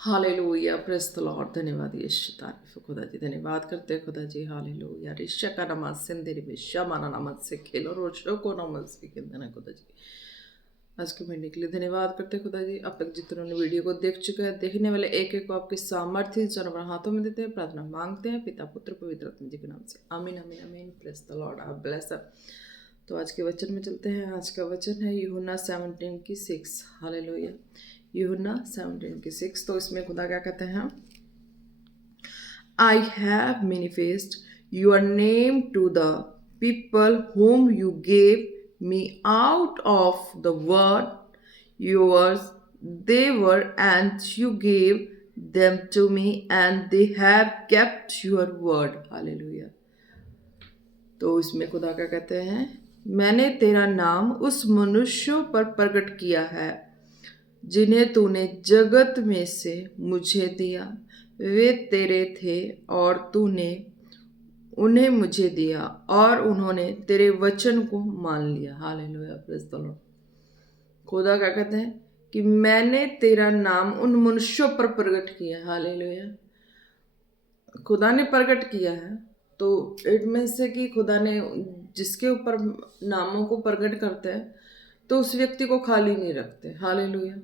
Hallelujah, praise the Lord. धन्यवाद यीशु, तारीफ है खुदा जी, धन्यवाद करते हैं खुदा जी। हालेलुया, ऋषा का नमः सिंधि विश्वा माना नमः से खेलो रोशो को नमः से किंदना खुदा जी। आज के महीने के लिए धन्यवाद करते हैं खुदा जी। अब तक जितनों ने वीडियो को देख चुके हैं, देखने वाले एक एक को आपके सामर्थ्य जनवर हाथों में देते हैं। प्रार्थना मांगते हैं पिता पुत्र पवित्र आत्मा जी के नाम से, आमीन आमीन आमीन। प्रेज द लॉर्ड, आप ब्लेस। तो आज के वचन में चलते हैं। आज का वचन है यूहन्ना 17:6। हालेलुया, यूहन्ना 17:6। तो इसमें खुदा क्या कहते हैं? I have manifested your name to the people whom you gave me out of the world. Yours they were, and you gave them to me, and they have kept your word. Hallelujah. तो इसमें खुदा क्या कहते हैं? मैंने तेरा नाम उस मनुष्यों पर प्रकट किया है जिन्हें तूने जगत में से मुझे दिया। वे तेरे थे और तूने उन्हें मुझे दिया, और उन्होंने तेरे वचन को मान लिया। Hallelujah, praise the Lord. खुदा क्या कहते हैं कि मैंने तेरा नाम उन मनुष्यों पर प्रकट किया। हालेलुया, खुदा ने प्रकट किया है। तो इट मीन्स से कि खुदा ने जिसके ऊपर नामों को प्रकट करते हैं तो उस व्यक्ति को खाली नहीं रखते। हालेलुया,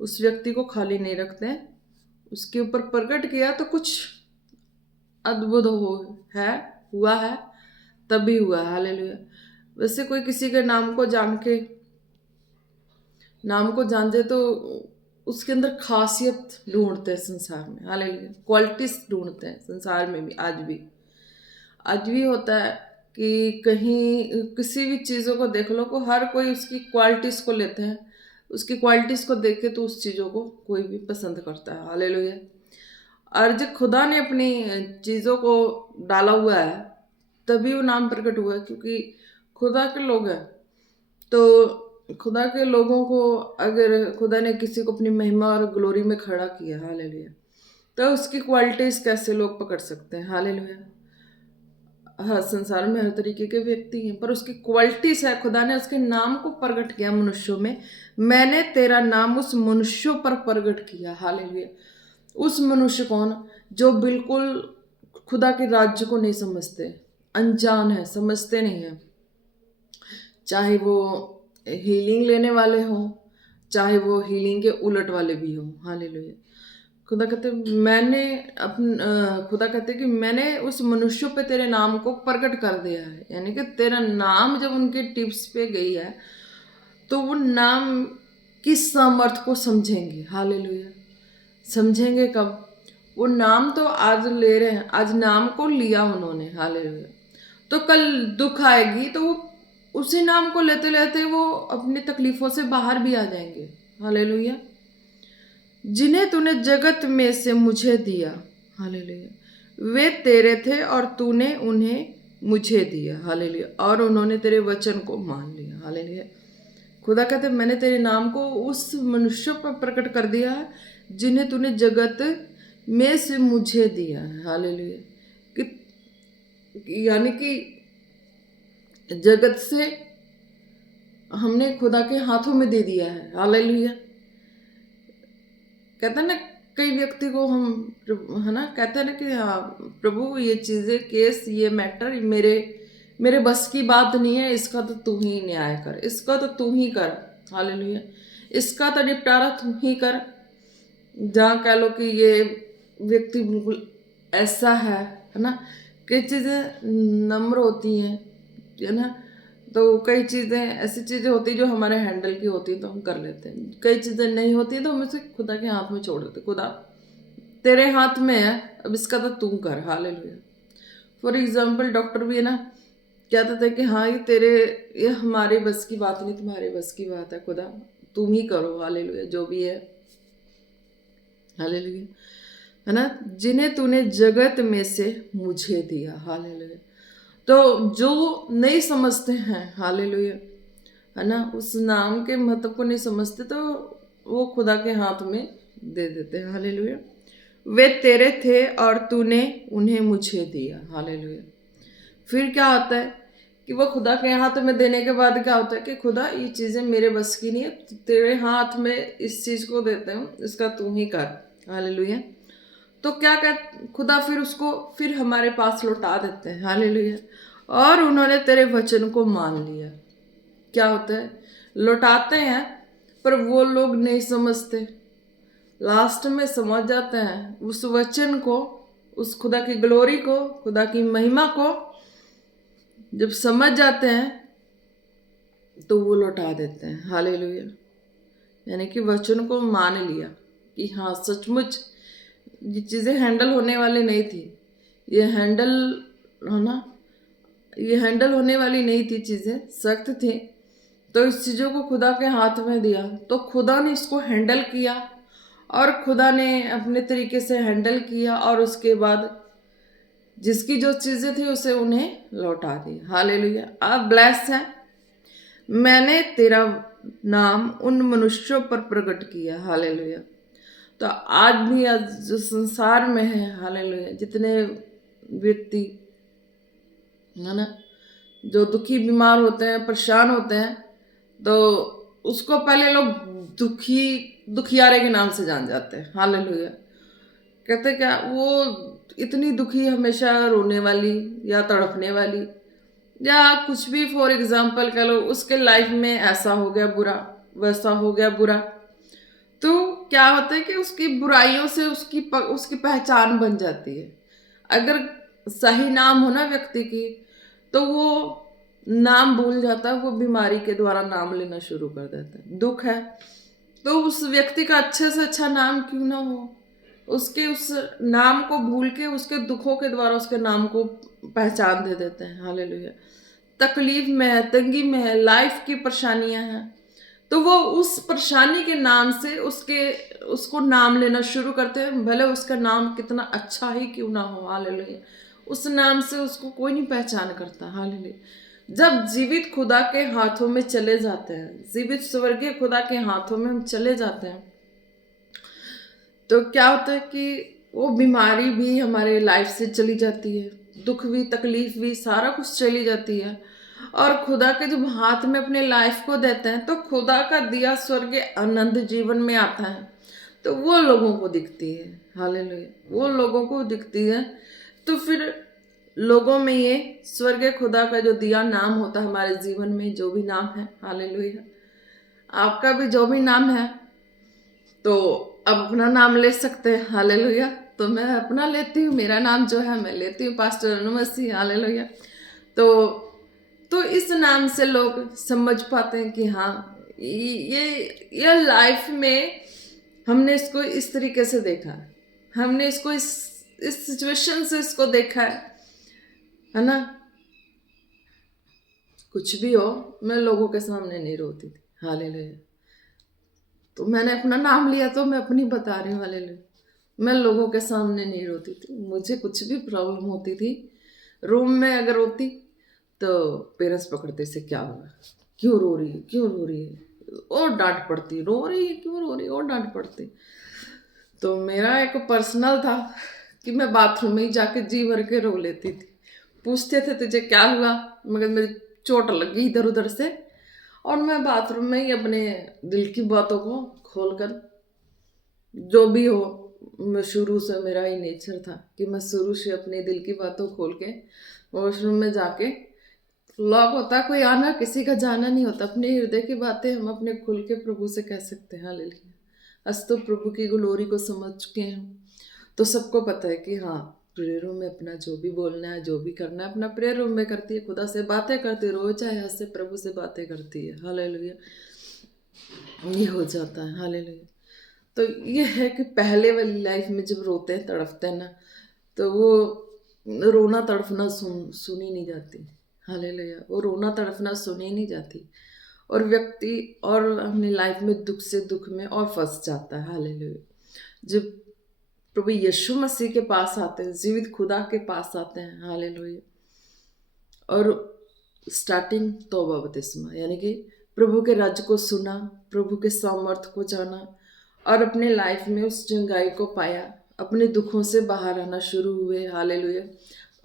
उस व्यक्ति को खाली नहीं रखते। उसके ऊपर प्रकट किया तो कुछ अद्भुत हुआ है, तभी हुआ। हालेलुया। वैसे कोई किसी के नाम को जान जाए तो उसके अंदर खासियत ढूंढते हैं संसार में। हालेलुया, क्वालिटीज ढूंढते हैं संसार में भी। आज भी होता है कि कहीं किसी भी चीज़ों को देख लो, को हर कोई उसकी क्वालिटीज को लेते हैं। उसकी क्वालिटीज को देख के तो उस चीज़ों को कोई भी पसंद करता है। हालेलुया। और जब खुदा ने अपनी चीज़ों को डाला हुआ है तभी वो नाम प्रकट हुआ है, क्योंकि खुदा के लोग हैं। तो खुदा के लोगों को अगर खुदा ने किसी को अपनी महिमा और ग्लोरी में खड़ा किया, हालेलुया, तो उसकी क्वालिटीज कैसे लोग पकड़ सकते हैं? हालेलुया। हाँ, संसार में हर तरीके के व्यक्ति हैं, पर उसकी क्वालिटीज है। खुदा ने उसके नाम को प्रकट किया मनुष्यों में। मैंने तेरा नाम उस मनुष्यों पर प्रकट किया। हालेलुया। उस मनुष्य कौन? जो बिल्कुल खुदा के राज्य को नहीं समझते, अनजान है, समझते नहीं है। चाहे वो हीलिंग लेने वाले हों, चाहे वो हीलिंग के उलट वाले भी हों। हालेलुया। खुदा कहते खुदा कहते कि मैंने उस मनुष्यों पे तेरे नाम को प्रकट कर दिया है। यानी कि तेरा नाम जब उनके टिप्स पे गई है तो वो नाम की सामर्थ को समझेंगे। हालेलुया। समझेंगे कब? वो नाम तो आज ले रहे हैं, आज नाम को लिया उन्होंने। हालेलुया। तो कल दुख आएगी तो वो उसी नाम को लेते लेते वो अपनी तकलीफों से बाहर भी आ जाएंगे। हालेलुया। जिन्हें तूने जगत में से मुझे दिया, हालेलुया, वे तेरे थे और तूने उन्हें मुझे दिया। हालेलुया, और उन्होंने तेरे वचन को मान लिया। हालेलुया। खुदा कहते मैंने तेरे नाम को उस मनुष्य पर प्रकट कर दिया है जिन्हें तूने जगत में से मुझे दिया है। हालेलुया। यानी कि जगत से हमने खुदा के हाथों में दे दिया है। हालेलुया। कहते हैं ना, कई व्यक्ति को हम, है ना, कहते हैं ना कि हाँ प्रभु, ये चीज़ें, केस, ये मैटर मेरे बस की बात नहीं है, इसका तो तू ही न्याय कर, इसका तो तू ही कर। हालेलुया। इसका तो निपटारा तू ही कर। जहाँ कह लो कि ये व्यक्ति बिल्कुल ऐसा है ना। कई चीज़ें नम्र होती हैं, है ना। तो कई चीज़ें ऐसी चीज़ें होती हैं जो हमारे हैंडल की होती हैं तो हम कर लेते हैं। कई चीज़ें नहीं होती हैं तो हम इसे खुदा के हाथ में छोड़ देते। खुदा तेरे हाथ में है, अब इसका तो तू कर। हालेलुया। फॉर एग्जाम्पल डॉक्टर भी है ना, कहते थे कि हाँ ये हमारे बस की बात नहीं, तुम्हारे बस की बात है, खुदा तुम ही करो। हालेलुया। जो भी है, हालेलुया, है ना। जिन्हें तूने जगत में से मुझे दिया। हालेलुया। तो जो नहीं समझते हैं, हालेलुया, है ना, उस नाम के महत्व को नहीं समझते तो वो खुदा के हाथ में दे देते हैं। हालेलुया। वे तेरे थे और तूने उन्हें मुझे दिया। हालेलुया। फिर क्या होता है कि वो खुदा के हाथ में देने के बाद क्या होता है कि खुदा ये चीज़ें मेरे बस की नहीं है, तेरे हाथ में इस चीज़ को देते हूँ, इसका तू ही कर। हालेलुया। तो क्या कह खुदा फिर उसको फिर हमारे पास लौटा देते हैं। हालेलुया। और उन्होंने तेरे वचन को मान लिया। क्या होता है, लौटाते हैं पर वो लोग नहीं समझते, लास्ट में समझ जाते हैं उस वचन को, उस खुदा की ग्लोरी को, खुदा की महिमा को जब समझ जाते हैं तो वो लौटा देते हैं। हालेलुया। यानी कि वचन को मान लिया कि हाँ सचमुच ये चीज़ें हैंडल होने वाली नहीं थी, ये हैंडल है ना, ये हैंडल होने वाली नहीं थी, चीज़ें सख्त थी, तो इस चीज़ों को खुदा के हाथ में दिया तो खुदा ने इसको हैंडल किया और खुदा ने अपने तरीके से हैंडल किया और उसके बाद जिसकी जो चीज़ें थी उसे उन्हें लौटा दी। हालेलुया। आप ब्लेस्ड हैं, मैंने तेरा नाम उन मनुष्यों पर प्रकट किया। हालेलुया। तो आज भी आज जो संसार में है, हालेलुया, जितने व्यक्ति है ना जो दुखी बीमार होते हैं, परेशान होते हैं, तो उसको पहले लोग दुखियारे के नाम से जान जाते हैं। हालेलुया। कहते क्या वो इतनी दुखी, हमेशा रोने वाली या तड़पने वाली या कुछ भी, फॉर एग्जाम्पल कह लो उसके लाइफ में ऐसा हो गया बुरा, वैसा हो गया बुरा, तो क्या होता है कि उसकी बुराइयों से उसकी पहचान बन जाती है। अगर सही नाम हो ना व्यक्ति की, तो वो नाम भूल जाता है, वो बीमारी के द्वारा नाम लेना शुरू कर देता है। दुख है तो उस व्यक्ति का अच्छे से अच्छा नाम क्यों ना हो, उसके उस नाम को भूल के उसके दुखों के द्वारा उसके नाम को पहचान दे देते हैं। हालेलुया। तकलीफ में है, तंगी में है, लाइफ की परेशानियां हैं, तो वो उस परेशानी के नाम से उसको नाम लेना शुरू करते हैं, भले उसका नाम कितना अच्छा ही क्यों ना हो। हालेलुया। उस नाम से उसको कोई नहीं पहचान करता। हालेलुया। जब जीवित खुदा के हाथों में चले जाते हैं, जीवित स्वर्गीय खुदा के हाथों में हम चले जाते हैं, तो क्या होता है कि वो बीमारी भी हमारे लाइफ से चली जाती है, दुख भी, तकलीफ भी, सारा कुछ चली जाती है। और खुदा के जब हाथ में अपने लाइफ को देते हैं तो खुदा का दिया स्वर्गीय आनंद जीवन में आता है, तो वो लोगों को दिखती है। हालेलुया। वो लोगों को दिखती है, तो फिर लोगों में ये स्वर्गीय खुदा का जो दिया नाम होता है हमारे जीवन में, जो भी नाम है, हालेलुया, आपका भी जो भी नाम है, तो अब अपना नाम ले सकते हैं। हालेलुया। तो मैं अपना लेती हूँ, मेरा नाम जो है मैं लेती हूँ, पास्टर अनु मसीह। हालेलुया। तो तो इस नाम से लोग समझ पाते हैं कि हाँ ये लाइफ में हमने इसको इस तरीके से देखा है, हमने इसको इस सिचुएशन से इसको देखा है ना। कुछ भी हो, मैं लोगों के सामने नहीं रोती थी। हालेलुया। तो मैंने अपना नाम लिया तो मैं अपनी बता रही हूँ। हालेलुया। मैं लोगों के सामने नहीं रोती थी, मुझे कुछ भी प्रॉब्लम होती थी, रूम में अगर रोती तो पेरेंट्स पकड़ते से क्या हुआ, क्यों रो रही है, क्यों रो रही है, और डांट पड़ती, रो रही है क्यों रो रही है, और डांट पड़ती। तो मेरा एक पर्सनल था कि मैं बाथरूम में ही जाके जी भर के रो लेती थी। पूछते थे तुझे क्या हुआ, मगर मेरी चोट लग गई इधर उधर से, और मैं बाथरूम में ही अपने दिल की बातों को खोलकर, जो भी हो, मैं शुरू से मेरा ही नेचर था कि मैं शुरू से अपने दिल की बातों खोल के वॉशरूम में जाके, लॉक होता कोई आना किसी का जाना नहीं होता, अपने हृदय की बातें हम अपने खुल के प्रभु से कह सकते हैं। हालेलुया। आज तो प्रभु की ग्लोरी को समझ चुके हैं, तो सबको पता है कि हाँ प्रेयर रूम में अपना जो भी बोलना है, जो भी करना है, अपना प्रेयर रूम में करती है, खुदा से बातें करती है, रोज चाहे हद से प्रभु से बातें करती है। हालेलुया। ये हो जाता है। हालेलुया। तो ये है कि पहले वाली लाइफ में जब रोते हैं, तड़पते हैं ना, तो वो रोना तड़पना सुनी नहीं जाती। हालेलुया। वो रोना तड़पना सुनी नहीं जाती, और व्यक्ति और अपनी लाइफ में दुख से दुख में और फंस जाता है। हालेलुया। जब प्रभु यीशु मसीह के पास आते हैं, जीवित खुदा के पास आते हैं, हालेलुया, और स्टार्टिंग तौबा बपतिस्मा, यानी कि प्रभु के राज्य को सुना, प्रभु के सामर्थ को जाना, और अपने लाइफ में उस चंगाई को पाया, अपने दुखों से बाहर आना शुरू हुए। हालेलुया।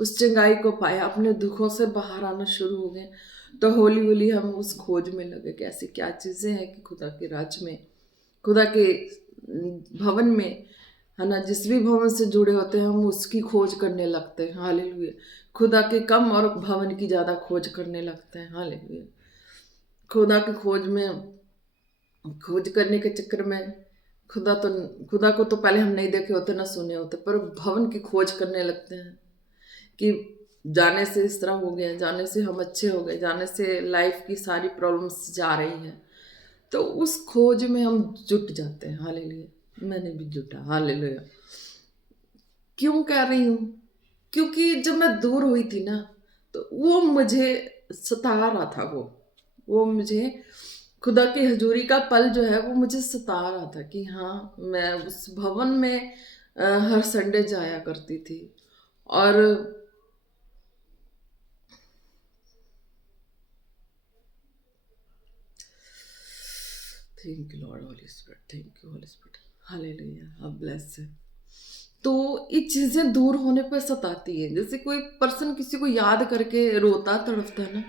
उस चंगाई को पाया, अपने दुखों से बाहर आना शुरू हो गए। तो हौली हौली हम उस खोज में लगे कि ऐसी क्या चीज़ें हैं कि खुदा के राज में, खुदा के भवन में, है ना, जिस भी भवन से जुड़े होते हैं हम उसकी खोज करने लगते हैं। हालेलुया। खुदा के कम और भवन की ज़्यादा खोज करने लगते हैं। हालेलुया। खुदा की खोज में, खोज करने के चक्कर में खुदा को तो पहले हम नहीं देखे होते ना सुने होते, पर भवन की खोज करने लगते हैं कि जाने से इस तरह हो गया, जाने से हम अच्छे हो गए, जाने से लाइफ की सारी प्रॉब्लम्स जा रही हैं। तो उस खोज में हम जुट जाते हैं। हालेलुया। मैंने भी जुटा। हालेलुया। क्यों कह रही हूँ? क्योंकि जब मैं दूर हुई थी ना, तो वो मुझे सता रहा था। वो मुझे, खुदा की हजूरी का पल जो है वो मुझे सता रहा था कि हाँ, मैं उस भवन में हर संडे जाया करती थी। और thank you Lord Holi spirit, thank you Holi spirit, hallelujah, अब ब्लेस है। तो ये चीज़ें दूर होने पर सताती हैं। जैसे कोई पर्सन किसी को याद करके रोता तड़पता है ना,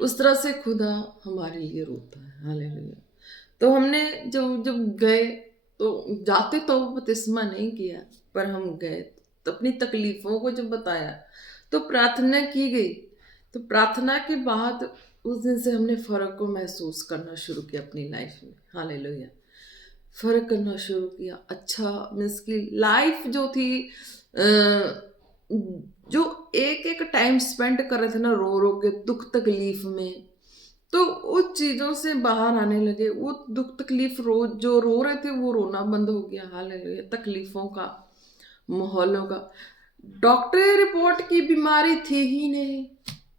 उस तरह से खुदा हमारे लिए रोता है। हालेलुया। तो हमने जब जब गए, तो जाते तो बपतिस्मा नहीं किया, पर हम गए तो अपनी तकलीफ़ों को जब बताया तो प्रार्थना की गई। तो प्रार्थना के बाद उस दिन से हमने फ़र्क को महसूस करना शुरू किया अपनी लाइफ में। हालेलुया। फ़र्क करना शुरू किया। अच्छा, मीन्स की लाइफ जो थी, जो एक एक टाइम स्पेंड कर रहे थे ना रो रो के दुख तकलीफ में, तो उस चीज़ों से बाहर आने लगे। वो दुख तकलीफ जो रो रहे थे वो रोना बंद हो गया। हालेलुया। तकलीफ़ों का, माहौलों का, डॉक्टरी रिपोर्ट की बीमारी थी ही नहीं,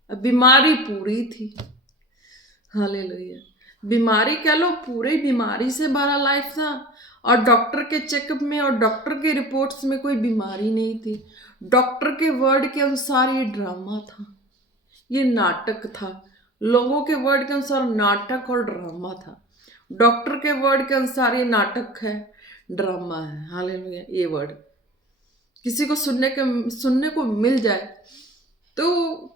बीमारी पूरी थी। हालेलुया। बीमारी कह लो, पूरी बीमारी से भरा लाइफ था, और डॉक्टर के चेकअप में और डॉक्टर के रिपोर्ट्स में कोई बीमारी नहीं थी। डॉक्टर के वर्ड के अनुसार ये ड्रामा था, ये नाटक था। लोगों के वर्ड के अनुसार नाटक और ड्रामा था। डॉक्टर के वर्ड के अनुसार ये नाटक है, ड्रामा है। हालेलुया। ये वर्ड किसी को सुनने को मिल जाए तो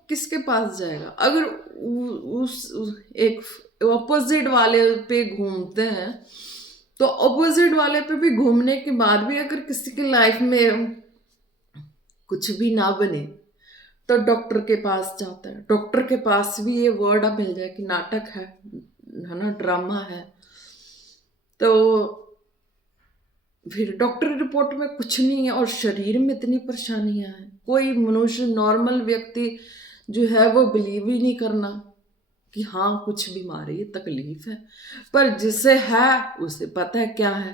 किसके पास जाएगा? अगर एक ऑपोजिट वाले पे घूमते हैं, तो ऑपोजिट वाले पे भी घूमने के बाद भी अगर किसी की लाइफ में कुछ भी ना बने, तो डॉक्टर के पास जाता है। डॉक्टर के पास भी ये वर्ड अब मिल जाए कि नाटक है ना, ड्रामा है। तो फिर डॉक्टर रिपोर्ट में कुछ नहीं है और शरीर में इतनी परेशानियां हैं। कोई मनुष्य, नॉर्मल व्यक्ति जो है वो बिलीव ही नहीं करना कि हाँ कुछ बीमारी तकलीफ है। पर जिसे है उसे पता है क्या है।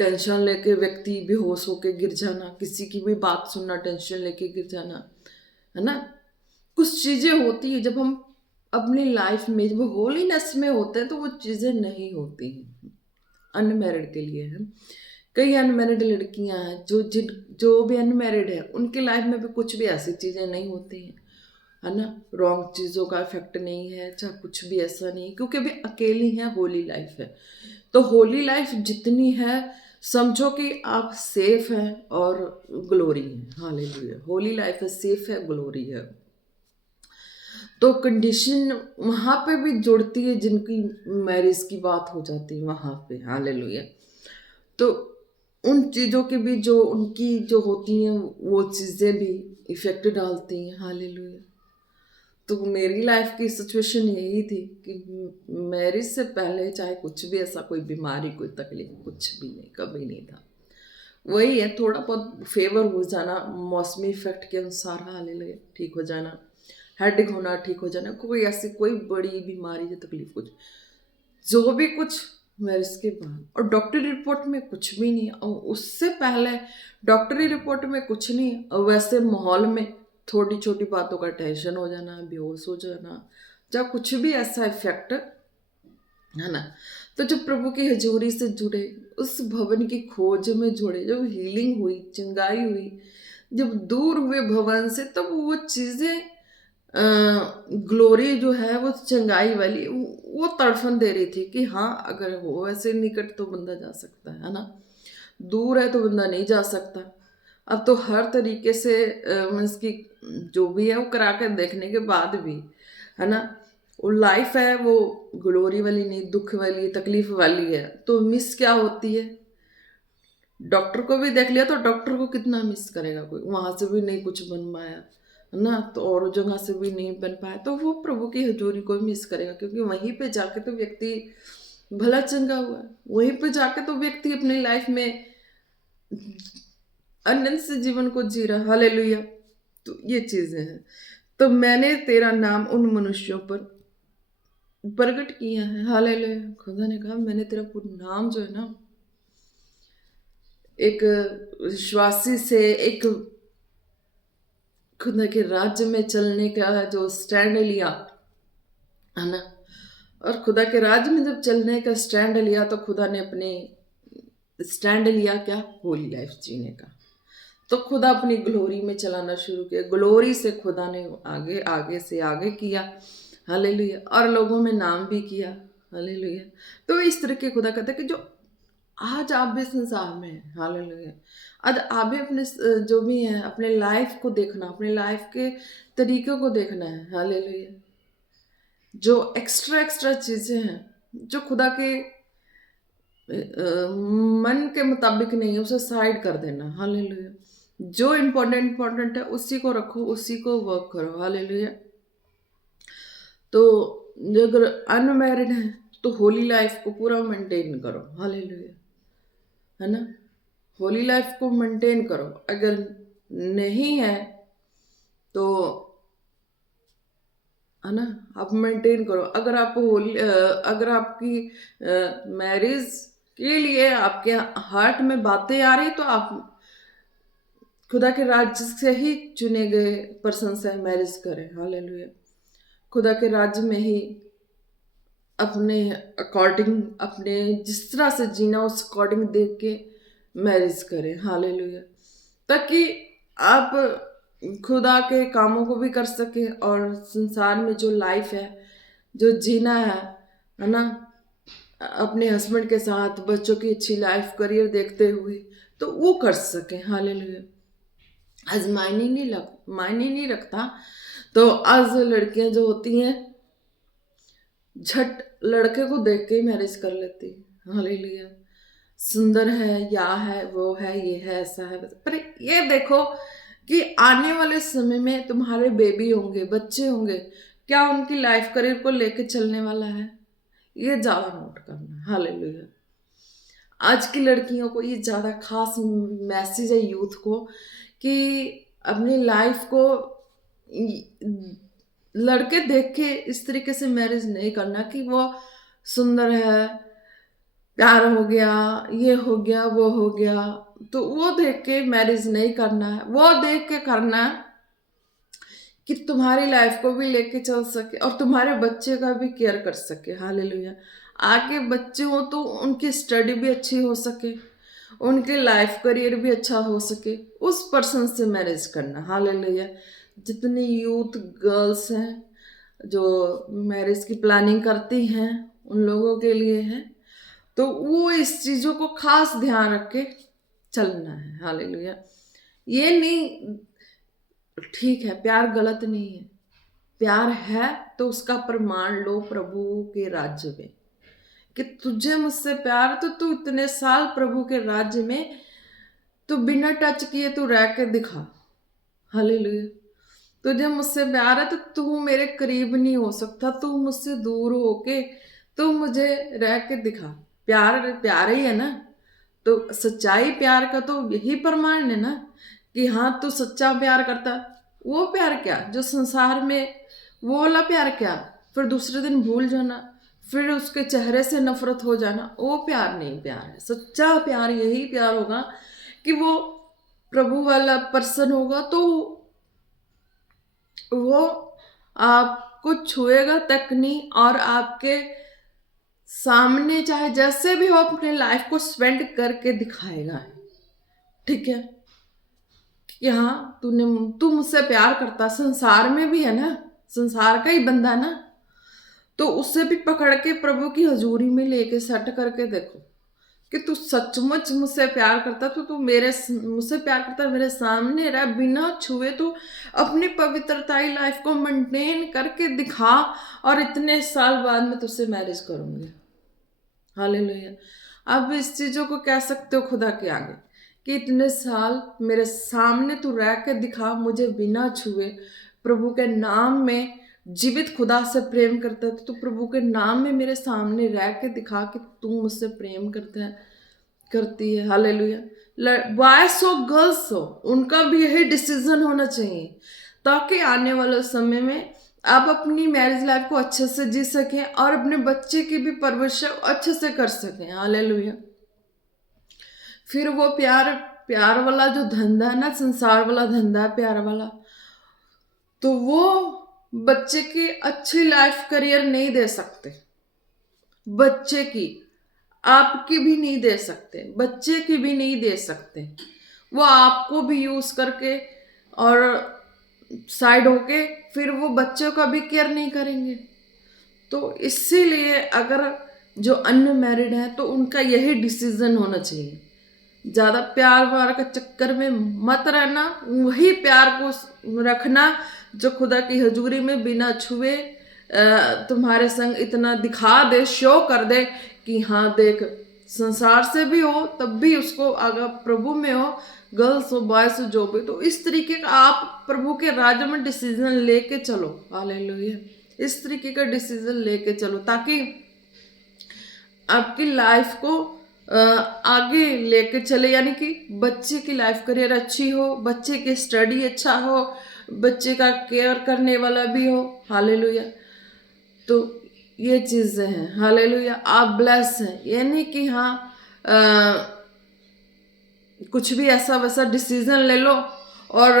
टेंशन लेके व्यक्ति बेहोश होके गिर जाना, किसी की भी बात सुनना टेंशन लेके गिर जाना, है ना। कुछ चीज़ें होती है जब हम अपनी लाइफ में, जब होलीनेस में होते हैं तो वो चीज़ें नहीं होती हैं। अनमैरिड के लिए है, कई अनमैरिड लड़कियां हैं जो भी अनमैरिड है, उनकी लाइफ में भी कुछ भी ऐसी चीज़ें नहीं होती हैं, है ना। रॉन्ग चीज़ों का इफेक्ट नहीं है, चाहे कुछ भी ऐसा नहीं है, क्योंकि अभी अकेली हैं, होली लाइफ है। तो होली लाइफ जितनी है, समझो कि आप सेफ हैं और ग्लोरी है। हालेलुया। होली लाइफ है, सेफ है, ग्लोरी है। तो कंडीशन वहाँ पे भी जुड़ती है जिनकी मैरिज की बात हो जाती है वहाँ पे। हालेलुया। तो उन चीज़ों के भी जो उनकी जो होती हैं वो चीज़ें भी इफ़ेक्ट डालती हैं। हालेलुया। तो मेरी लाइफ की सिचुएशन यही थी कि मैरिज से पहले चाहे कुछ भी ऐसा कोई बीमारी, कोई तकलीफ, कुछ भी नहीं, कभी नहीं था। वही है, थोड़ा बहुत फेवर हो जाना मौसमी इफेक्ट के अनुसार, हालेलुया, ठीक हो जाना, हेडेक होना, ठीक हो जाना, कोई ऐसी कोई बड़ी बीमारी या तकलीफ, कुछ जो भी कुछ मैरिज के बाद। और डॉक्टरी रिपोर्ट में कुछ भी नहीं, और उससे पहले डॉक्टरी रिपोर्ट में कुछ नहीं, और वैसे माहौल में थोड़ी छोटी बातों का टेंशन हो जाना, बेहोश हो जाना, जब कुछ भी ऐसा इफेक्ट, है ना। तो जब प्रभु की हजूरी से जुड़े, उस भवन की खोज में जुड़े, जब हीलिंग हुई, चंगाई हुई, जब दूर हुए भवन से, तब वो चीज़ें, ग्लोरी जो है वो चंगाई वाली, वो तड़फन दे रही थी कि हाँ अगर हो ऐसे निकट तो बंदा जा सकता है ना, दूर है तो बंदा नहीं जा सकता। अब तो हर तरीके से मीन्स कि जो भी है वो करा कर देखने के बाद भी, है ना, वो लाइफ है वो ग्लोरी वाली नहीं, दुख वाली तकलीफ वाली है। तो मिस क्या होती है, डॉक्टर को भी देख लिया तो डॉक्टर को कितना मिस करेगा कोई, वहां से भी नहीं कुछ बन पाया, है ना, तो और जगह से भी नहीं बन पाया, तो वो प्रभु की हजूरी को मिस करेगा, क्योंकि वहीं पे जाके तो व्यक्ति भला चंगा हुआ है, वहीं पे जाके तो व्यक्ति अपनी लाइफ में अनंत से जीवन को जी रहा। हालेलुया। तो ये चीजें हैं। तो मैंने तेरा नाम उन मनुष्यों पर प्रकट किया है। हालेलुया। खुदा ने कहा मैंने तेरा पूरा नाम जो है ना, एक विश्वासी से एक खुदा के राज्य में चलने का जो स्टैंड लिया, है ना, और खुदा के राज्य में जब चलने का स्टैंड लिया तो खुदा ने अपने स्टैंड लिया क्या, होली लाइफ जीने का। तो खुदा अपनी ग्लोरी में चलाना शुरू किया, ग्लोरी से खुदा ने आगे आगे से आगे किया। हालेलुया। और लोगों में नाम भी किया। हालेलुया। तो इस तरह के खुदा कहता है कि जो आज आप भी संसार में हैं। हालेलुया। आज आप भी अपने जो भी हैं अपने लाइफ को देखना, अपने लाइफ के तरीकों को देखना है। हालेलुया। जो एक्स्ट्रा एक्स्ट्रा चीजें हैं जो खुदा के मन के मुताबिक नहीं है उसे साइड कर देना। हालेलुया। जो इम्पोर्टेंट है उसी को रखो, उसी को वर्क करो। हालेलुया। तो अगर अनमैरिड है तो होली लाइफ को पूरा मेंटेन करो। हालेलुया, है ना, होली लाइफ को मेंटेन करो। अगर नहीं है तो, है ना, आप मेंटेन करो। अगर आप होली अगर आपकी मैरिज के लिए आपके हार्ट में बातें आ रही तो आप खुदा के राज्य से ही चुने गए पर्सन से मैरिज करें। हालेलुया। खुदा के राज्य में ही अपने अकॉर्डिंग, अपने जिस तरह से जीना उस अकॉर्डिंग देख के मैरिज करें। हालेलुया। ताकि आप खुदा के कामों को भी कर सके और संसार में जो लाइफ है जो जीना है ना, अपने हस्बैंड के साथ बच्चों की अच्छी लाइफ, करियर देखते हुए, तो वो कर सके। हालेलुया। आज मायने नहीं रखता। तो आज लड़कियां जो होती हैं झट लड़के को देख के ही मैरिज कर लेती है। हालेलुया। सुंदर है, या है, वो है, ये है, ऐसा है। पर ये देखो कि आने वाले समय में तुम्हारे बेबी होंगे, बच्चे होंगे, क्या उनकी लाइफ करियर को लेके चलने वाला है, ये ज्यादा नोट करना। हालेलुया। आज की लड़कियों को ये ज्यादा खास मैसेज है यूथ को कि अपनी लाइफ को लड़के देख के इस तरीके से मैरिज नहीं करना कि वो सुंदर है, प्यार हो गया, ये हो गया, वो हो गया, तो वो देख के मैरिज नहीं करना है। वो देख के करना है कि तुम्हारी लाइफ को भी लेके चल सके और तुम्हारे बच्चे का भी केयर कर सके। हालेलुया। आगे बच्चे हो तो उनकी स्टडी भी अच्छी हो सके, उनके लाइफ करियर भी अच्छा हो सके, उस पर्सन से मैरिज करना। हालेलुया। जितनी यूथ गर्ल्स हैं जो मैरिज की प्लानिंग करती हैं उन लोगों के लिए है, तो वो इस चीज़ों को खास ध्यान रख के चलना है। हालेलुया। ये नहीं, ठीक है प्यार गलत नहीं है, प्यार है तो उसका प्रमाण लो प्रभु के राज्य में कि तुझे मुझसे प्यार, तो तू इतने साल प्रभु के राज्य में तू बिना टच किए तू रह के दिखा। हालेलुया। तुझे मुझसे प्यार है तो तू मेरे करीब नहीं हो सकता, तू मुझसे दूर होके तू मुझे रह के दिखा। प्यार प्यार ही है ना, तो सच्चाई प्यार का तो यही प्रमाण है ना कि हाँ तू सच्चा प्यार करता। वो प्यार क्या जो संसार में, वो वाला प्यार क्या फिर दूसरे दिन भूल जाना, फिर उसके चेहरे से नफरत हो जाना, वो प्यार नहीं। प्यार है सच्चा प्यार, यही प्यार होगा कि वो प्रभु वाला पर्सन होगा तो वो आपको छुएगा तक नहीं और आपके सामने चाहे जैसे भी हो अपने लाइफ को स्पेंड करके दिखाएगा। ठीक है कि हाँ तू मुझसे प्यार करता, संसार में भी है ना, संसार का ही बंदा ना, तो उससे भी पकड़ के प्रभु की हजूरी में लेके सेट करके देखो कि तू सचमुच मुझसे प्यार करता तो तू मेरे मुझसे प्यार करता, मेरे सामने रह, बिना छुए तू अपनी पवित्रताई लाइफ को मेंटेन करके दिखा, और इतने साल बाद मैं तुझसे मैरिज करूंगी। हालेलुया। अब इस चीजों को कह सकते हो खुदा के आगे कि इतने साल मेरे सामने तू रह के दिखा, मुझे बिना छुए प्रभु के नाम में जीवित खुदा से प्रेम करता है, तो तू प्रभु के नाम में मेरे सामने रह के दिखा कि तू मुझसे प्रेम करता है, करती है। हालेलुया। बॉयज हो गर्ल्स हो, उनका भी यही डिसीजन होना चाहिए, ताकि आने वाले समय में आप अपनी मैरिज लाइफ को अच्छे से जी सकें और अपने बच्चे की भी परवरिश अच्छे से कर सकें। हालेलुया। फिर वो प्यार वाला जो धंधा है ना, संसार वाला धंधा है प्यार वाला, तो वो बच्चे की अच्छी लाइफ करियर नहीं दे सकते, बच्चे की, आपकी भी नहीं दे सकते, बच्चे की भी नहीं दे सकते। वो आपको भी यूज करके और साइड होके फिर वो बच्चों का भी केयर नहीं करेंगे। तो इसीलिए अगर जो अनमैरिड है तो उनका यही डिसीजन होना चाहिए, ज़्यादा प्यार व्यार का चक्कर में मत रहना, वही प्यार को रखना जो खुदा की हजूरी में बिना छुए तुम्हारे संग इतना दिखा दे, शो कर दे कि हाँ देख, संसार से भी हो तब भी उसको, अगर प्रभु में हो, गर्ल्स हो बॉयज हो जो भी, तो इस तरीके का आप प्रभु के राज्य में डिसीजन लेके चलो। हालेलुया। इस तरीके का डिसीजन लेके चलो ताकि आपकी लाइफ को आगे लेके चले, यानी कि बच्चे की लाइफ करियर अच्छी हो, बच्चे की स्टडी अच्छा हो, बच्चे का केयर करने वाला भी हो। हालेलुया। तो ये चीज़ें हैं। हालेलुया। आप ब्लेस हैं, ये नहीं कि हाँ कुछ भी ऐसा वैसा डिसीजन ले लो और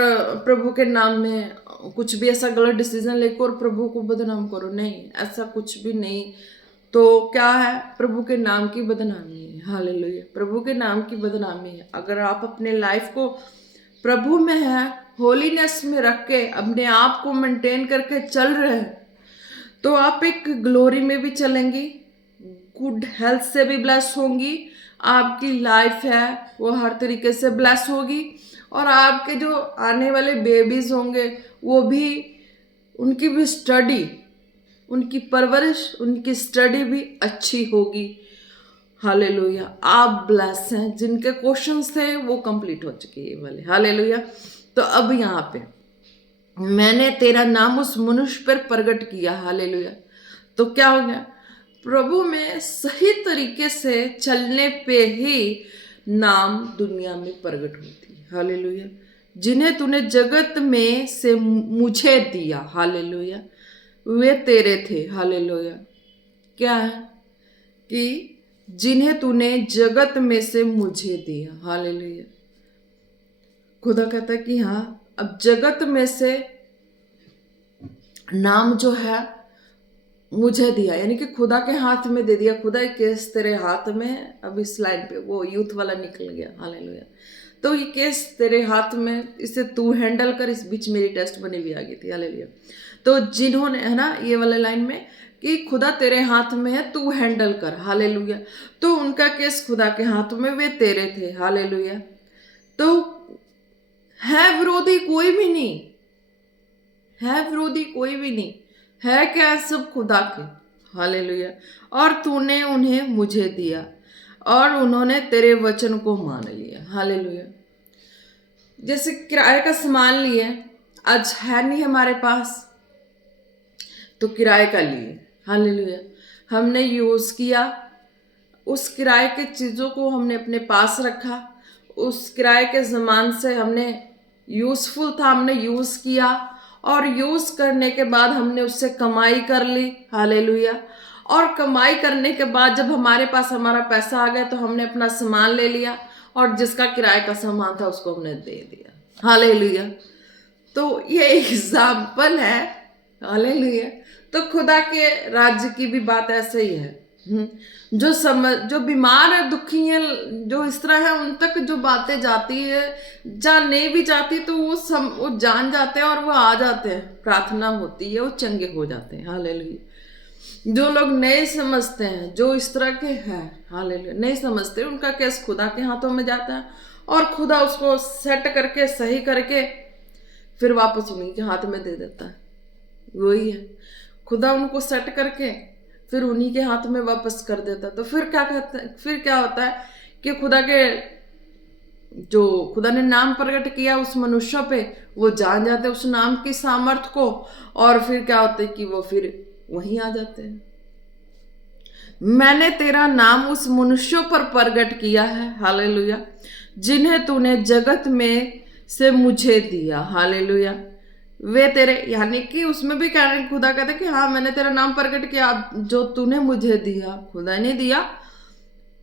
प्रभु के नाम में कुछ भी ऐसा गलत डिसीजन लेकर और प्रभु को बदनाम करो, नहीं, ऐसा कुछ भी नहीं। तो क्या है, प्रभु के नाम की बदनामी है। हालेलुया। प्रभु के नाम की बदनामी है। अगर आप अपने लाइफ को प्रभु में है, होलीनेस में रख के अपने आप को मेंटेन करके चल रहे हैं, तो आप एक ग्लोरी में भी चलेंगी, गुड हेल्थ से भी ब्लेस होंगी, आपकी लाइफ है वो हर तरीके से ब्लेस होगी, और आपके जो आने वाले बेबीज होंगे वो भी, उनकी भी स्टडी, उनकी परवरिश, उनकी स्टडी भी अच्छी होगी। हालेलुया। आप ब्लेस हैं, जिनके क्वेश्चंस थे वो कंप्लीट हो चुके ये वाले। हालेलुया। तो अब यहाँ पे मैंने तेरा नाम उस मनुष्य पर प्रकट किया। हालेलुया। तो क्या हो गया, प्रभु में सही तरीके से चलने पे ही नाम दुनिया में प्रकट होती है। हालेलुया। जिन्हें तूने जगत में से मुझे दिया, हालेलुया, वे तेरे थे। हालेलुया। क्या है कि जिन्हें तूने जगत में से मुझे दिया। हालेलुया। खुदा कहता है कि हाँ, अब जगत में से नाम जो है मुझे दिया, यानी कि खुदा के हाथ में दे दिया। खुदा ये केस तेरे हाथ में, अब इस लाइन पे वो यूथ वाला निकल गया। हालेलुया। तो ये केस तेरे हाथ में, इसे तू हैंडल कर। इस बीच मेरी टेस्ट बनी भी आ गई थी। हालेलुया। तो जिन्होंने, है ना, ये वाले लाइन में कि खुदा तेरे हाथ में है, तू हैंडल कर। हालेलुया। तो उनका केस खुदा के हाथ में, वे तेरे थे। हालेलुया। तो है विरोधी कोई भी नहीं, है विरोधी कोई भी नहीं है, क्या सब खुदा के। हालेलुया। और तूने उन्हें मुझे दिया और उन्होंने तेरे वचन को मान लिया। हालेलुया। जैसे किराए का सामान लिए, आज है नहीं हमारे पास तो किराए का लिए। हालेलुया। हमने यूज किया, उस किराए के चीजों को हमने अपने पास रखा, उस किराए के सामान से हमने यूजफुल था, हमने यूज किया, और यूज करने के बाद हमने उससे कमाई कर ली। हालेलुया। और कमाई करने के बाद जब हमारे पास हमारा पैसा आ गया तो हमने अपना सामान ले लिया, और जिसका किराए का सामान था उसको हमने दे दिया। हालेलुया। तो ये एग्जाम्पल है। हालेलुया। तो खुदा के राज्य की भी बात ऐसे ही है। जो बीमार है, दुखी है, जो इस तरह है, उन तक जो बातें जाती है, जहाँ नहीं भी जाती तो वो जान जाते हैं और वो आ जाते हैं, प्रार्थना होती है, वो चंगे हो जाते हैं। हालेलुया। जो लोग नहीं समझते हैं, जो इस तरह के हैं, हालेलुया, नहीं समझते, उनका केस खुदा के हाथों में जाता है और खुदा उसको सेट करके सही करके फिर वापस उन्हीं के हाथ में दे देता है। वही है, खुदा उनको सेट करके फिर उन्हीं के हाथ में वापस कर देता है। तो फिर क्या कहते हैं, फिर क्या होता है कि खुदा के जो खुदा ने नाम प्रकट किया उस मनुष्य पे, वो जान जाते हैं उस नाम की सामर्थ को, और फिर क्या होता है कि वो फिर वहीं आ जाते हैं। मैंने तेरा नाम उस मनुष्यों पर प्रकट किया है, हालेलुया, जिन्हें तूने जगत में से मुझे दिया, हालेलुया। वे तेरे, यानी कि उसमें भी क्या है, खुदा कहते कि हाँ मैंने तेरा नाम प्रकट किया, जो तूने मुझे दिया, खुदा ने दिया,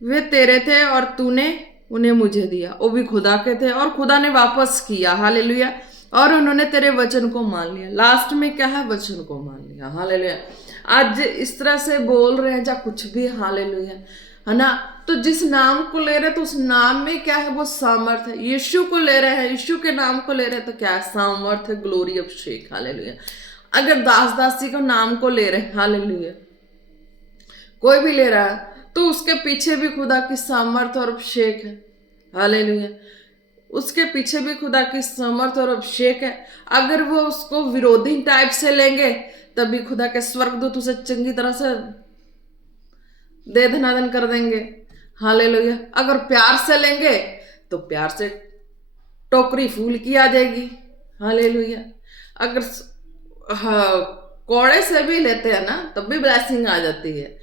वे तेरे थे और तूने उन्हें मुझे दिया, वो भी खुदा के थे और खुदा ने वापस किया, हालेलुया, और उन्होंने तेरे वचन को मान लिया। लास्ट में क्या है, वचन को मान लिया, हालेलुया। आज इस तरह से बोल रहे हैं, या कुछ भी, हालेलुया, है ना। तो जिस नाम को ले रहे हैं तो उस नाम में क्या है, वो सामर्थ है। यीशु को ले रहे हैं, यीशु के नाम को ले रहे हैं तो क्या है, सामर्थ है, ग्लोरी, अभिषेक, हालेलुया। अगर दास दासी को नाम को ले रहे हैं, हालेलुया, कोई भी ले रहा है तो उसके पीछे भी खुदा की सामर्थ और अभिषेक है, हालेलुया। उसके पीछे भी खुदा की सामर्थ और अभिषेक है। अगर वो उसको विरोधी टाइप से लेंगे तभी खुदा के स्वर्गदूत उसे चंगी तरह से दे धनादन कर देंगे, हालेलुया। अगर प्यार से लेंगे तो प्यार से टोकरी फूल की आ जाएगी, हालेलुया। अगर कोड़े से भी लेते हैं ना तब भी ब्लेसिंग आ जाती है,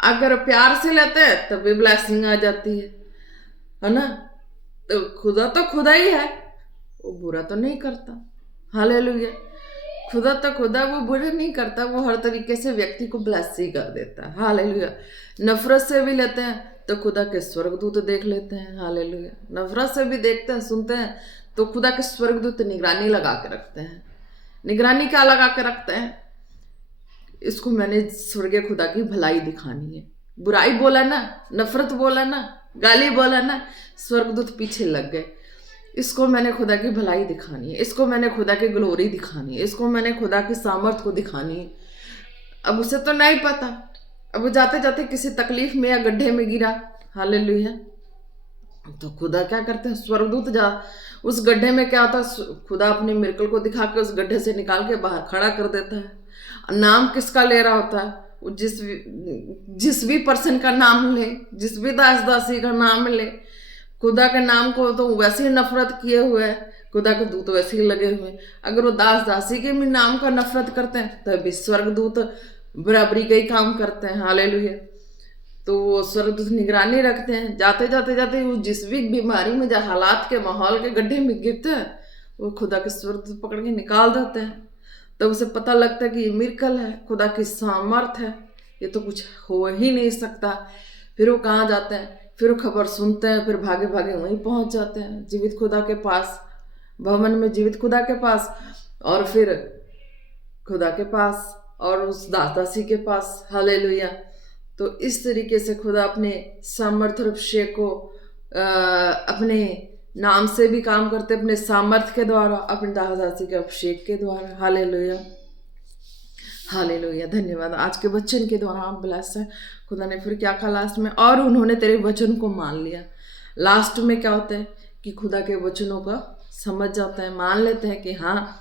अगर प्यार से लेते हैं तब भी ब्लेसिंग आ जाती है ना। तो खुदा ही है, वो बुरा तो नहीं करता, हालेलुया। खुदा वो बुरा नहीं करता, वो हर तरीके से व्यक्ति को ब्लेस ही कर देता है, हालेलुया। नफरत से भी लेते हैं तो खुदा के स्वर्गदूत देख लेते हैं, हालेलुया। नफरत से भी देखते हैं, सुनते हैं तो खुदा के स्वर्गदूत निगरानी लगा के रखते हैं। निगरानी क्या लगा के रखते हैं, इसको मैंने स्वर्गीय खुदा की भलाई दिखानी है। बुराई बोला ना, नफरत बोला ना, गाली बोला ना, स्वर्गदूत पीछे लग गए। इसको मैंने खुदा की भलाई दिखानी है, इसको मैंने खुदा की ग्लोरी दिखानी है, इसको मैंने खुदा की सामर्थ को दिखानी है। अब उसे तो नहीं पता, अब वो जाते जाते किसी तकलीफ में या गड्ढे में गिरा, हालेलुया, तो खुदा क्या करते हैं, स्वर्गदूत जा उस गड्ढे में, क्या होता है, खुदा अपने मिरेकल को दिखा के उस गड्ढे से निकाल के बाहर खड़ा कर देता है। नाम किसका ले रहा होता है, वो जिस भी पर्सन का नाम ले, जिस भी दास दासी का नाम ले, खुदा के नाम को तो वैसे ही नफरत किए हुए है, खुदा के दूत वैसे ही लगे हुए। अगर वो दास दासी के भी नाम का नफरत करते हैं तभी स्वर्गदूत बराबरी का ही काम करते हैं, हालेलुया। तो वो स्वर्गदूत निगरानी रखते हैं, जाते जाते जाते वो जिस भी बीमारी में, या हालात के माहौल के गड्ढे में गिरते हैं, वो खुदा के स्वर्गदूत पकड़ के निकाल देते हैं। तो उसे पता लगता है कि ये मिरेकल है, खुदा की सामर्थ है, ये तो कुछ हो ही नहीं सकता। फिर वो कहाँ जाते हैं, फिर वो खबर सुनते हैं, फिर भागे भागे वहीं पहुंच जाते हैं जीवित खुदा के पास, भवन में जीवित खुदा के पास, और फिर खुदा के पास और उस दास दासी के पास, हालेलुया। तो इस तरीके से खुदा अपने सामर्थ और अभिषेक को अपने नाम से भी काम करते, अपने सामर्थ के द्वारा, अपने दास दासी के अभिषेक के द्वारा, हालेलुया, हालेलुया। धन्यवाद, आज के वचन के द्वारा आप ब्लेस हैं। खुदा ने फिर क्या कहा लास्ट में, और उन्होंने तेरे वचन को मान लिया। लास्ट में क्या होता है कि खुदा के वचनों का समझ जाता है, मान लेते हैं कि हाँ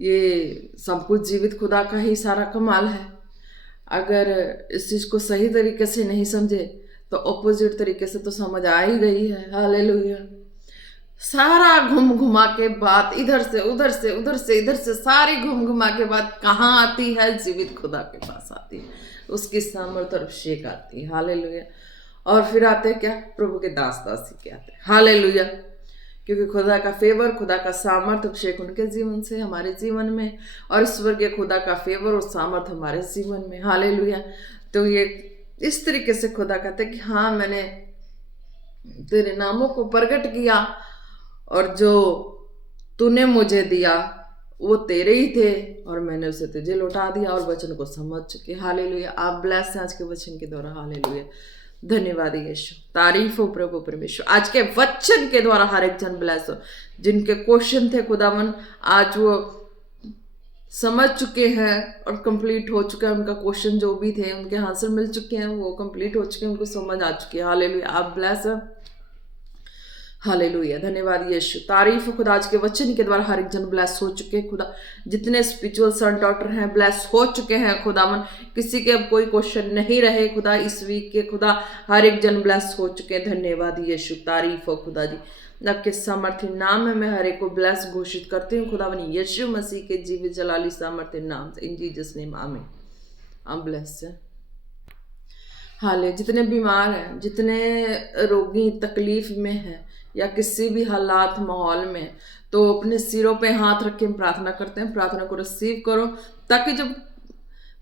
ये सब कुछ जीवित खुदा का ही सारा कमाल है। अगर इस चीज़ को सही तरीके से नहीं समझे तो ऑपोजिट तरीके से तो समझ आ ही गई है, हालेलुया। सारा घूम घुमा के बात इधर से उधर से, उधर से इधर से, सारी घूम घुमा के बात कहाँ आती है, जीवित खुदा के पास आती है, उसकी सामर्थ और अभिषेक आती है, हालेलुया। और फिर आते क्या, प्रभु के दास दासी के आते हैं, हालेलुया। क्योंकि खुदा का फेवर, खुदा का सामर्थ, अभिषेक उनके जीवन से हमारे जीवन में, और स्वर्गीय खुदा का फेवर और सामर्थ हमारे जीवन में, हालेलुया। तो ये इस तरीके से खुदा कहते हैं कि हाँ मैंने तेरे नामों को प्रकट किया, और जो तूने मुझे दिया वो तेरे ही थे, और मैंने उसे तुझे लौटा दिया, और वचन को समझ चुके, हालेलुया। आप ब्लेस हैं आज के वचन के द्वारा, हालेलुया। धन्यवाद यीशु, तारीफ हो प्रभु परमेश्वर। आज के वचन के द्वारा हर एक जन ब्लेस हो। जिनके क्वेश्चन थे खुदावन, आज वो समझ चुके हैं और कंप्लीट हो चुका है उनका क्वेश्चन, जो भी थे उनके आंसर मिल चुके हैं, वो कंप्लीट हो चुके हैं, उनको समझ आ चुकी है। हालेलुया, आप ब्लेस हैं। हालेलुया, धन्यवाद यीशु। तारीफ खुदा, आज के वचन के द्वारा हर एक जन ब्लेस हो चुके हैं खुदा। जितने स्पिरिचुअल सन डॉक्टर हैं ब्लेस हो चुके हैं खुदावन। किसी के अब कोई क्वेश्चन नहीं रहे खुदा। इस वीक के खुदा हर एक जन ब्लेस हो चुके हैं। धन्यवाद यीशु, तारीफ हो खुदा जी। आपके सामर्थ्य नाम में मैं हर एक को ब्लेस घोषित करती हूँ खुदावन, यीशु मसीह के जीवित जलाली सामर्थ्य नाम से, इन जीसस नेम, आमीन। आप ब्लेस हैं। हाले जितने बीमार हैं, जितने रोगी तकलीफ में हैं या किसी भी हालात माहौल में, तो अपने सिरों पे हाथ रख के हम प्रार्थना करते हैं। प्रार्थना को रिसीव करो, ताकि जब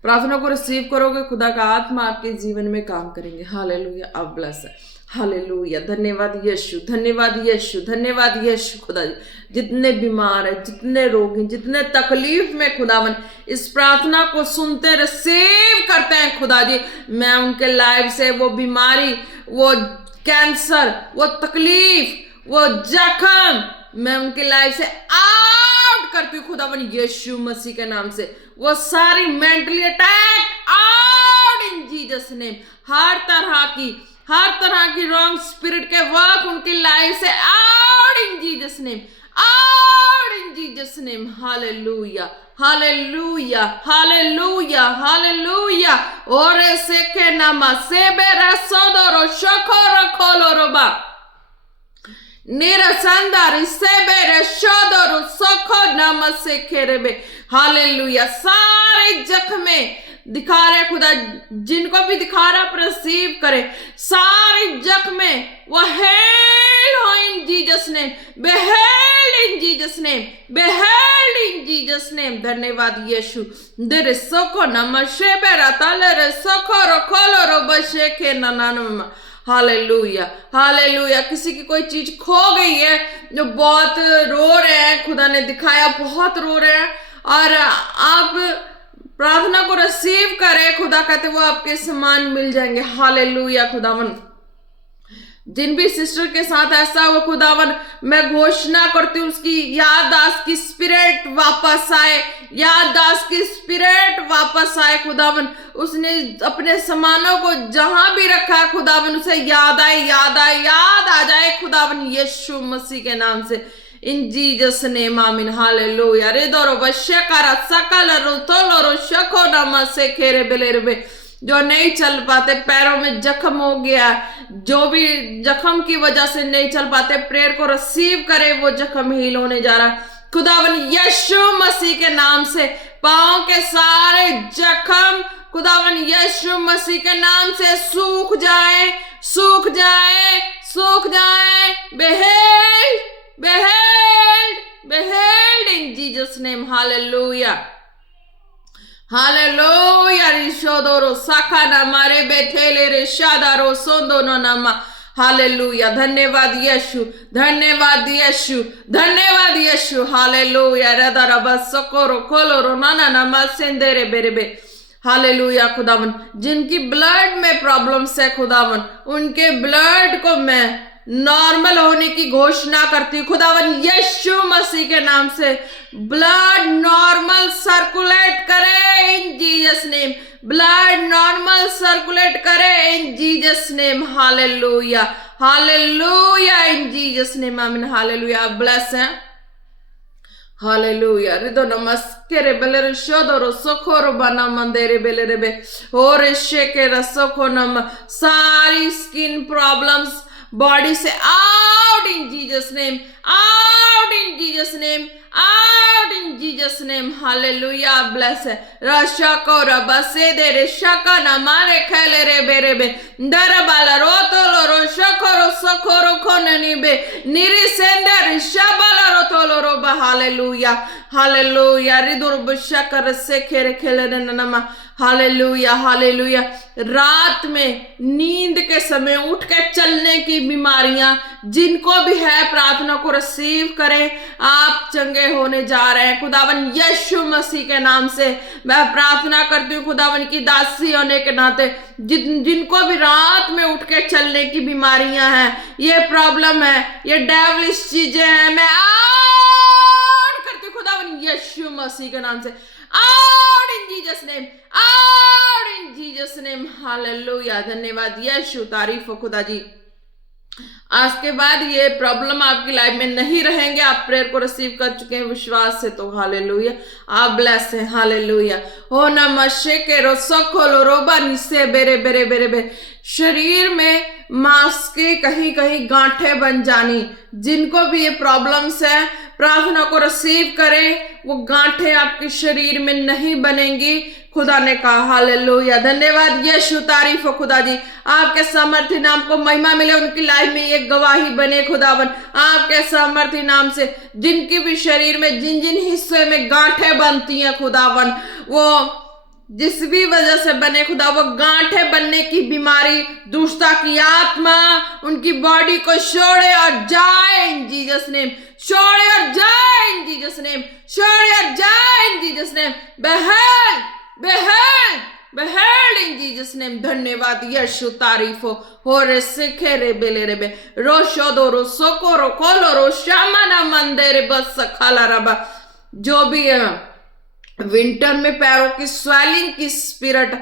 प्रार्थना को रिसीव करोगे खुदा का आत्मा आपके जीवन में काम करेंगे। हालेलुया, आप ब्लेस है। हालेलुया, धन्यवाद यीशु, धन्यवाद यीशु, धन्यवाद यीशु खुदा जी। जितने बीमार हैं, जितने रोगी, जितने तकलीफ में खुदावन इस प्रार्थना को सुनते रिसीव करते हैं खुदा जी, मैं उनके लाइफ से वो बीमारी, वो कैंसर, वो तकलीफ, वो जख्म, मैं उनकी लाइफ से आउट करती हूँ खुदावन यीशु मसीह के नाम से। वो सारी mentally attack out in Jesus name. हर तरह की रॉन्ग स्पिरिट के वर्क उनकी लाइफ से out in Jesus name, out in Jesus name. Hallelujah, hallelujah, hallelujah, hallelujah. और ऐसे के नामा से बेरा सोदरो शकोरो खोलोरोबा निरसंदारी से बेरे शोदरो सखो नमसे खेरेबे। हालेलुया, सारे जख्मे दिखा रहे खुदा, जिनको भी दिखा रहा प्रसीव करे, सारे जख्मे वो हेल हो in Jesus name, be healed in Jesus name, be healed in Jesus name. धन्यवाद यीशु। देरे सको नमशे बेरा ताले रे सको रो खोलो रो बशे के ननानम। Hallelujah, hallelujah. किसी की कोई चीज खो गई है, जो बहुत रो रहे हैं, खुदा ने दिखाया बहुत रो रहे हैं, और आप प्रार्थना को रिसीव करें, खुदा कहते वो आपके समान मिल जाएंगे। हालेलुया खुदावन। जिन भी सिस्टर के साथ ऐसा हो खुदावन, मैं घोषणा करती हूँ उसकी याददाश्त की स्पिरिट वापस आए, याददाश्त की स्पिरिट वापस आए खुदावन। उसने अपने सामानों को जहां भी रखा है खुदावन, उसे याद आए, याद आए, याद आ जाए खुदावन यीशु मसीह के नाम से, इन जीसस नेम, आमीन। हालेलुया। रे दोरो बशे करा सकल रो तोलो रो शको नमसे खेरे बेलेरबे। जो नहीं चल पाते, पैरों में जख्म हो गया, जो भी जख्म की वजह से नहीं चल पाते, प्रेयर को रिसीव करे, वो जख्म हील होने जा रहा है खुदावन यीशु मसीह के नाम से। पांव के सारे जख्म खुदावन यीशु मसीह के नाम से सूख जाए, सूख जाए, सूख जाए। Be healed, be healed, be healed in Jesus name. Hallelujah, hallelujah. रिशोदोरो साखाना मारे बेथेले रे शादारो सोंदोनो नामा। हालेलुया, धन्यवाद यीशु, धन्यवाद यीशु, धन्यवाद यीशु। हालेलुया। रदारबा सकोरो खोलोरो नाना नामा सेंदेरे बेरेबे। हालेलुया खुदावन। जिनकी ब्लड में प्रॉब्लम्स है खुदावन, उनके ब्लड को मैं नॉर्मल होने की घोषणा करती हूँ खुदावन यीशु मसीह के नाम से। ब्लड नॉर्मल सर्कुलेट करे in Jesus name, blood normal circulate करे in Jesus name. Hallelujah, hallelujah, in Jesus name, amen. Hallelujah, आप ब्लेस हैं। हालेलुया। रिदो नमस्के रे बेले शोदरो सोखोरो बना मंदेरे बेले रे बे और शेके रसोखो नम। सारी स्किन प्रॉब्लम्स बॉडी से out in Jesus name, out in Jesus name, out in Jesus name. Hallelujah, bless है। रशा को रबसे दे रे शका न मारे खेले रे बेरे बे दरबाला रोतोलो रो शकोरो सकोरो खोननी बे निरी सेंदर शबाला रोतोलो रो बा। Hallelujah, hallelujah. रिदुर बशकर से खेरे खेले रे ननमा। Hallelujah, hallelujah. रात में नींद के समय उठ के चलने की बीमारियां जिनको भी है, प्रार्थना को रिसीव करें, आप चंगे होने जा रहे हैं खुदावन यीशु मसीह के नाम से। मैं प्रार्थना करती हूँ खुदावन की दासी होने के नाते, जिनको भी रात में उठ के चलने की बीमारियां हैं, ये प्रॉब्लम है, ये डेविलिश चीजें हैं, मैं आउट करती हूँ खुदावन यीशु मसीह के नाम से। out in Jesus name, out in Jesus name, hallelujah. धन्यवाद यीशु, तारीफ हो खुदा जी। आज के बाद ये प्रॉब्लम आपकी लाइफ में नहीं रहेंगे। आप प्रेयर को रिसीव कर चुके हैं विश्वास से, तो हालेलुया, आप ब्लेस हैं, हालेलुया। हो नमस्ते के रोसोकोलो रोबा निसे बेरे बेरे बेरे बेरे। शरीर में मांस के कहीं कहीं गांठें बन जानी, जिनको भी ये प्रॉब्लम्स है, प्रार्थना को रिसीव करें, वो गांठें आपके शरीर में नहीं बनेंगी, खुदा ने कहा, हालेलुया। धन्यवाद यीशु, तारीफ हो खुदा जी। आपके सामर्थ्य नाम को महिमा मिले, उनकी लाइफ में एक गवाही बने खुदावन, आपके सामर्थ्य नाम से। जिनकी भी शरीर में जिन जिन हिस्से में गांठें बनती हैं खुदावन, वो जिस भी वजह से बने खुदा, वो गांठें बनने की बीमारी, दुष्टता की आत्मा उनकी बॉडी को छोड़े और जाए इन जीसस नेम, छोड़े और जाए इन जीसस नेम, छोड़े और जाए इन जीसस नेम। बेहल बेहल बेहल इन जीसस नेम। धन्यवाद यीशु, तारीफ हो रे सिखे रे बेले रे बे रोशो दो रो सोको रो कोलो रो शामना मंदिर बस खाला रबा। जो भी है विंटर में पैरों की स्वेलिंग की स्पिरिट,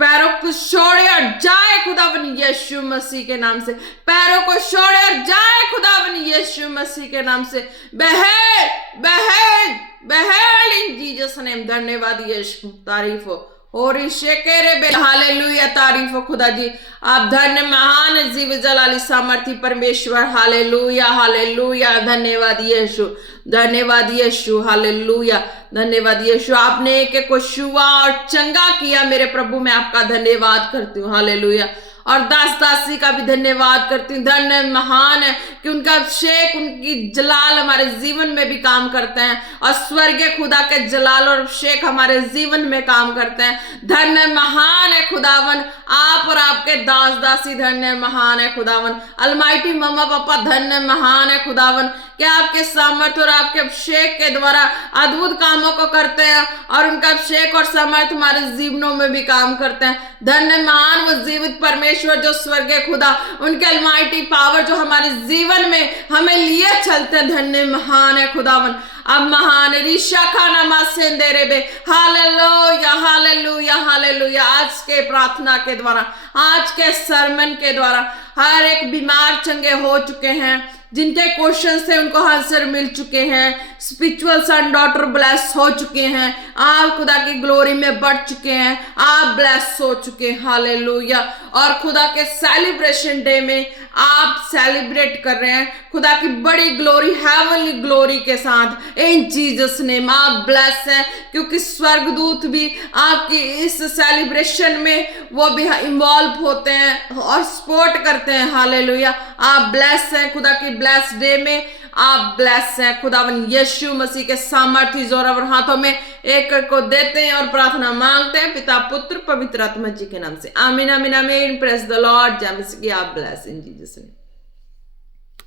पैरों को छोड़े और जाए खुदावन यीशु मसीह के नाम से, पैरों को छोड़े और जाए खुदावन यीशु मसीह के नाम से। बहल बहल बहल इन जीसस नेम। धन्यवाद यीशु, तारीफ हो रे शेकेरे बे, हालेलुया, तारीफ हो खुदा जी। आप धन्य महान जीव जलाली सामर्थी परमेश्वर, हालेलुया हालेलुया। धन्यवाद यीशु, धन्यवाद यीशु, हालेलुया, धन्यवाद यीशु। आपने एक को छुआ और चंगा किया मेरे प्रभु, मैं आपका धन्यवाद करती हूँ, हालेलुया। और दास दासी का भी धन्यवाद करती हूँ। धन्य महान है कि उनका अभिषेक, उनकी जलाल हमारे जीवन में भी काम करते हैं, और स्वर्गीय खुदा के जलाल और अभिषेक हमारे जीवन में काम करते हैं। धन्य महान है खुदावन आप और आपके दास दासी, धन्य महान है खुदावन। अलमाइटी मम्मा पापा, धन्य महान है खुदावन कि आपके सामर्थ और आपके अभिषेक के द्वारा अद्भुत कामों को करते हैं, और उनका अभिषेक और सामर्थ हमारे जीवनों में भी काम करते हैं। धन्य महान वो जीवित परमेश्वर जो स्वर्गीय खुदा, उनके अलमाइटी पावर जो हमारे जीवन में हमें लिए चलते हैं। धन्य महान है खुदावन। अब महान ऋषा खाना मासेंदे रे बे, हालेलुया हालेलुया हालेलुया। आज के प्रार्थना के द्वारा, आज के सरमन के द्वारा हर एक बीमार चंगे हो चुके हैं, जिनके क्वेश्चन थे उनको आंसर मिल चुके हैं। स्पिरिचुअल सन डॉटर ब्लेस हो चुके हैं, आप खुदा की ग्लोरी में बढ़ चुके हैं, आप ब्लेस हो चुके हैं, हालेलुया। और खुदा के सेलिब्रेशन डे में आप सेलिब्रेट कर रहे हैं खुदा की बड़ी ग्लोरी, हेवनली ग्लोरी के साथ, इन जीसस नेम। आप ब्लेस हैं क्योंकि स्वर्गदूत भी आपकी इस सेलिब्रेशन में वो भी इन्वॉल्व होते हैं और सपोर्ट करते हैं, हालेलुया। आप ब्लेस हैं खुदा की ब्लेस डे में, आप ब्लेस हैं। खुदावन यीशु मसीह के सामर्थ्य जोरावर हाथों में एक को देते हैं और प्रार्थना मांगते हैं पिता पुत्र पवित्र आत्मा जी के नाम से, आमीन आमीन आमीन। Praise the Lord. जय मसीह की। आप ब्लेस इन जीसस नेम।